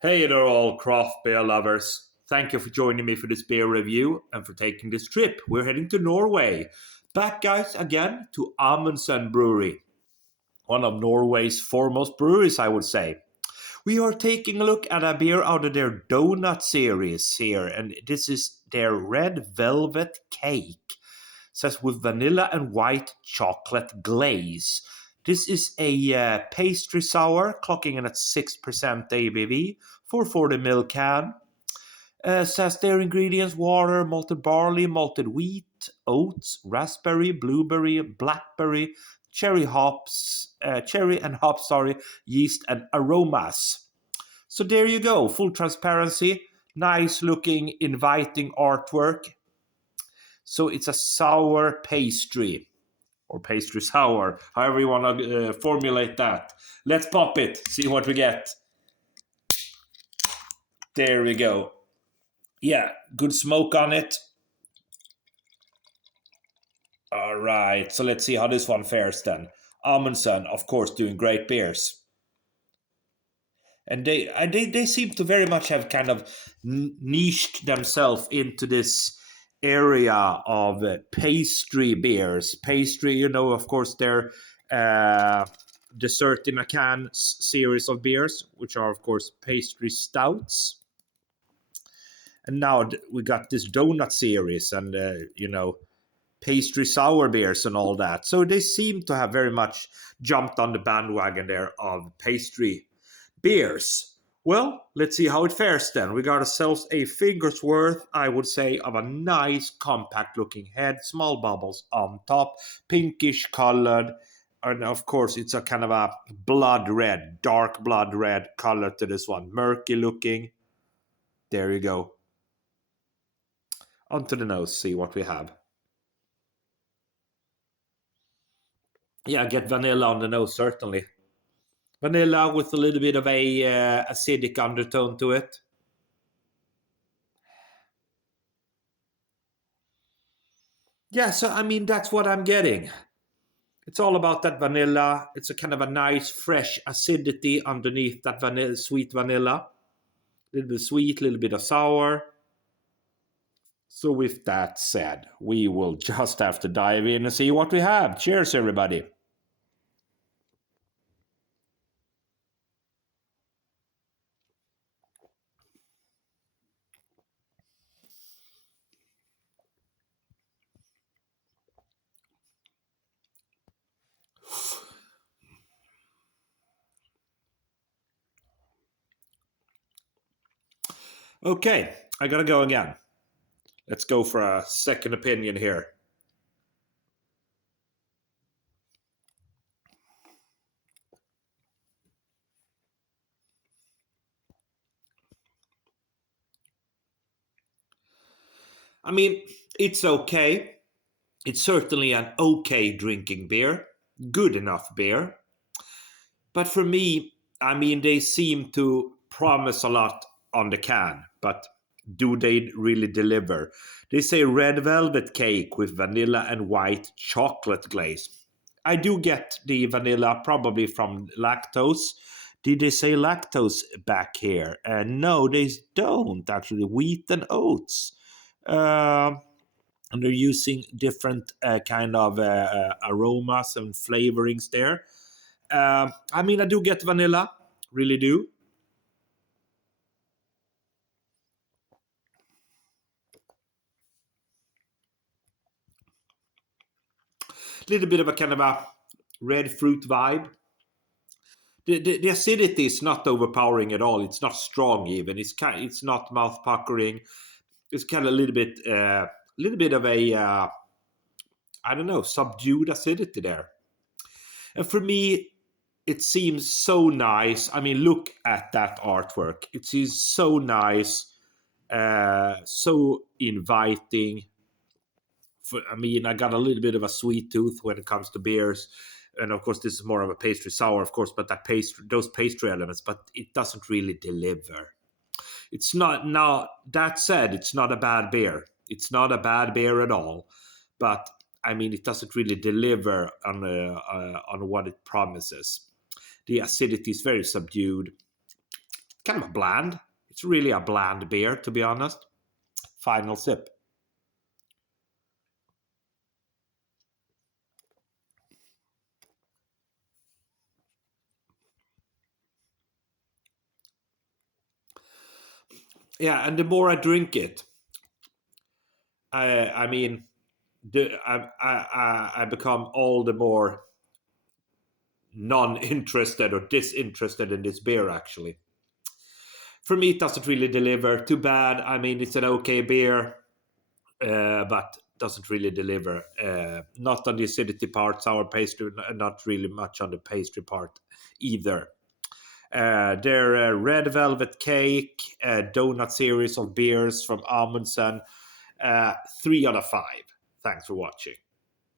Hey there, all craft beer lovers. Thank you for joining me for this beer review and for taking this trip. We're heading to Norway. Back, guys, again to Amundsen Brewery, one of Norway's foremost breweries, I would say. We are taking a look at a beer out of their donut series here, and this is their red velvet cake. Says with vanilla and white chocolate glaze. This is a pastry sour, clocking in at 6% ABV, 440 ml can. Says their ingredients: water, malted barley, malted wheat, oats, raspberry, blueberry, blackberry, cherry and hops, yeast and aromas. So there you go, full transparency, nice looking, inviting artwork. So it's a sour pastry or pastry sour, however you want to formulate that. Let's pop it, see what we get. There we go. Yeah, good smoke on it. All right, so let's see how this one fares then. Amundsen, of course, doing great beers. And they seem to very much have kind of niched themselves into this area of pastry beers. Pastry, of course, their dessert in a can series of beers, which are, of course, pastry stouts. And now we got this donut series and, pastry sour beers and all that. So they seem to have very much jumped on the bandwagon there of pastry beers. Well, let's see how it fares then. We got ourselves a finger's worth, I would say, of a nice compact looking head, small bubbles on top, pinkish colored. And of course, it's a kind of a blood red, dark blood red color to this one. Murky looking. There you go. Onto the nose, see what we have. Yeah, get vanilla on the nose, certainly. Vanilla with a little bit of a acidic undertone to it. Yeah, so I mean, that's what I'm getting. It's all about that vanilla. It's a kind of a nice, fresh acidity underneath that vanilla, sweet vanilla. A little bit sweet, a little bit of sour. So, with that said, we will just have to dive in and see what we have. Cheers, everybody. Okay, I gotta go again. Let's go for a second opinion here. I mean, it's okay. It's certainly an okay drinking beer, good enough beer. But for me, I mean, they seem to promise a lot on the can, but do they really deliver? They say red velvet cake with vanilla and white chocolate glaze. I do get the vanilla probably from lactose. Did they say lactose back here? No, they don't actually. Wheat and oats. Uh, and they're using different kind of aromas and flavorings there. I mean, I do get vanilla, really do. A little bit of a kind of a red fruit vibe. The acidity is not overpowering at all. It's not strong even. It's not mouth puckering. It's kind of a little bit of a I don't know, subdued acidity there. And for me, it seems so nice. I mean, look at that artwork. It seems so nice, so inviting. I mean, I got a little bit of a sweet tooth when it comes to beers, and of course, this is more of a pastry sour, of course. But those pastry elements, but it doesn't really deliver. It's not now. That said, it's not a bad beer. It's not a bad beer at all, but I mean, it doesn't really deliver on what it promises. The acidity is very subdued, kind of a bland. It's really a bland beer, to be honest. Final sip. Yeah, and the more I drink it, I mean, I become all the more non-interested or disinterested in this beer. Actually, for me, it doesn't really deliver. Too bad. I mean, it's an okay beer, but doesn't really deliver. Not on the acidity part, sour pastry, not really much on the pastry part either. Their red velvet cake, donut series of beers from Amundsen. 3 out of 5. Thanks for watching.